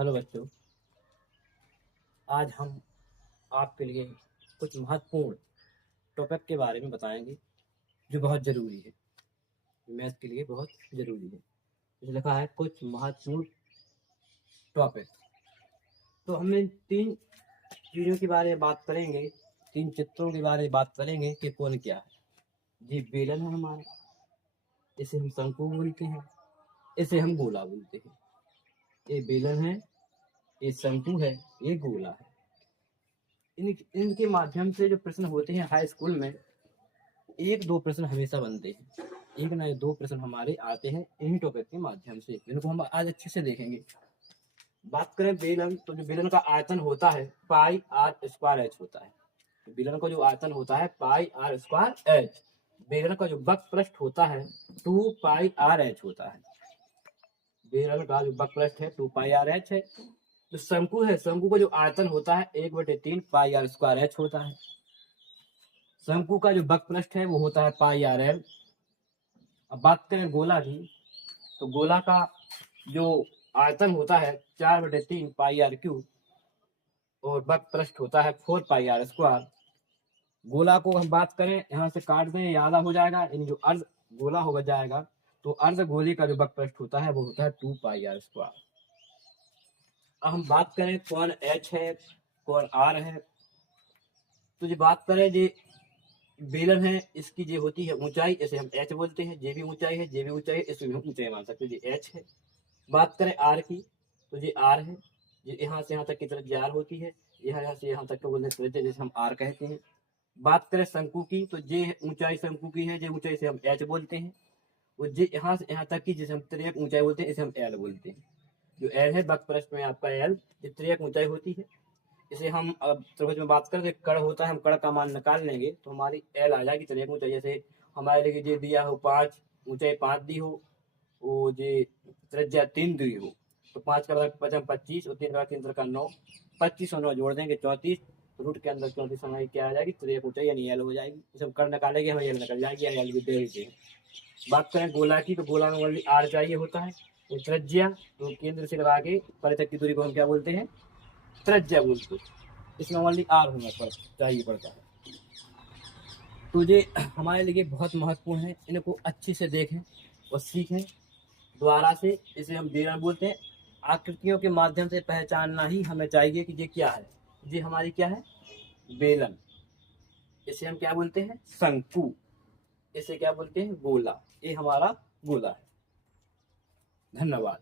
Hello बच्चों, आज हम आपके लिए कुछ महत्वपूर्ण टॉपिक के बारे में बताएंगे जो बहुत ज़रूरी है। मैथ के लिए बहुत ज़रूरी है। इसमें लिखा है कुछ महत्वपूर्ण टॉपिक। तो हम इन तीन चीज़ों के बारे में बात करेंगे, तीन चित्रों के बारे में बात करेंगे कि कौन क्या है। ये बेलन है हमारा, इसे हम शंकु बोलते हैं, इसे हम गोला बोलते हैं। ये बेलन है, ये शंकु है, ये गोला है। इनके माध्यम से जो प्रश्न होते हैं हाई स्कूल में, एक दो प्रश्न हमेशा बनते हैं। एक ना दो प्रश्न हमारे आते हैं इन्हीं टॉपिक के माध्यम से, इनको हम आज अच्छे से देखेंगे। बात करें बेलन, तो जो बेलन का आयतन होता है पाई आर स्क्वायर एच होता है। तो बेलन का जो आयतन होता है पाई आर स्क्वायर एच। बेलन का जो वक्र पृष्ठ होता है 2 पाई आर एच होता है। बेलन का जो वक्र पृष्ठ है 2 पाई आर एच है। जो शंकु है, शंकु का जो आयतन होता है 1/3 पाई आर स्क्वायर एच होता है। शंकु का जो वक्र पृष्ठ है वो होता है पाई आर एल। अब बात करें गोला की, तो गोला का जो आयतन होता है 4/3 पाई आर क्यूब और वक्र पृष्ठ होता है 4 पाई आर स्क्वायर। गोला को हम बात करें, यहाँ से काट दें, याद हो जाएगा। यानी जो अर्ध गोला हो जाएगा, तो अर्ध गोले का जो वक्र पृष्ठ होता है वो होता है 2 पाई आर स्क्वायर। अब हम बात करें कौन एच है कौन आर है। तो जो बात करें जो बेलन है, इसकी जो होती है ऊंचाई, इसे हम एच बोलते हैं। जे भी ऊंचाई है, जे भी ऊंचाई है, इसको भी हम ऊंचाई मान सकते हैं, ये एच है। बात करें आर की, तो ये आर है। ये यहाँ से यहाँ तक की तरफ ये आर होती है, यहाँ से यहाँ तक को बोलते हैं त्रिज्या, जैसे हम आर कहते हैं। बात करें शंकु की, तो ये ऊंचाई शंकु की है, ये ऊंचाई से हम एच बोलते हैं। और ये यहाँ से यहाँ तक की जिसे हम त्रिज्या ऊंचाई बोलते हैं, इसे हम एल बोलते हैं। जो एल है वक्र पृष्ठ में आपका एल, ये त्रिज्या ऊंचाई होती है। इसे हम अब त्रिभुज में बात करें, कड़ होता है, हम कड़ का मान निकाल लेंगे तो हमारी एल आ जाएगी त्रिज्या ऊंचाई। जैसे हमारे लिए ये दिया हो 5, ऊंचाई 5 दी हो, वो ये त्रिज्या 3 दी हो, तो 5 का बचा 25 और 3 का 9, 25 और 9 जोड़ देंगे 34। रूट के अंदर 34 हमारी क्या आ जाएगी त्रिज्या ऊंचाई, यानी एल हो जाएगी। इसे हम कड़ निकालेंगे, हमें एल निकल जाएगी, एल भी दे दीजिए। बात करें गोला की, तो गोला में ओनली आर चाहिए होता है। तो त्रिज्या, तो केंद्र से लगा के परितक की दूरी को हम क्या बोलते हैं, त्रिज्या बोलते हैं। इसमें ओनली आर होना चाहिए पड़ता है। तो ये हमारे लिए बहुत महत्वपूर्ण है, इनको अच्छे से देखें और सीखें दोबारा से। इसे हम बेलन बोलते हैं। आकृतियों के माध्यम से पहचानना ही हमें चाहिए कि ये क्या है। ये हमारी क्या है, बेलन। इसे हम क्या बोलते हैं, शंकु। इसे क्या बोलते हैं, गोला। ये हमारा गोला है। धन्यवाद।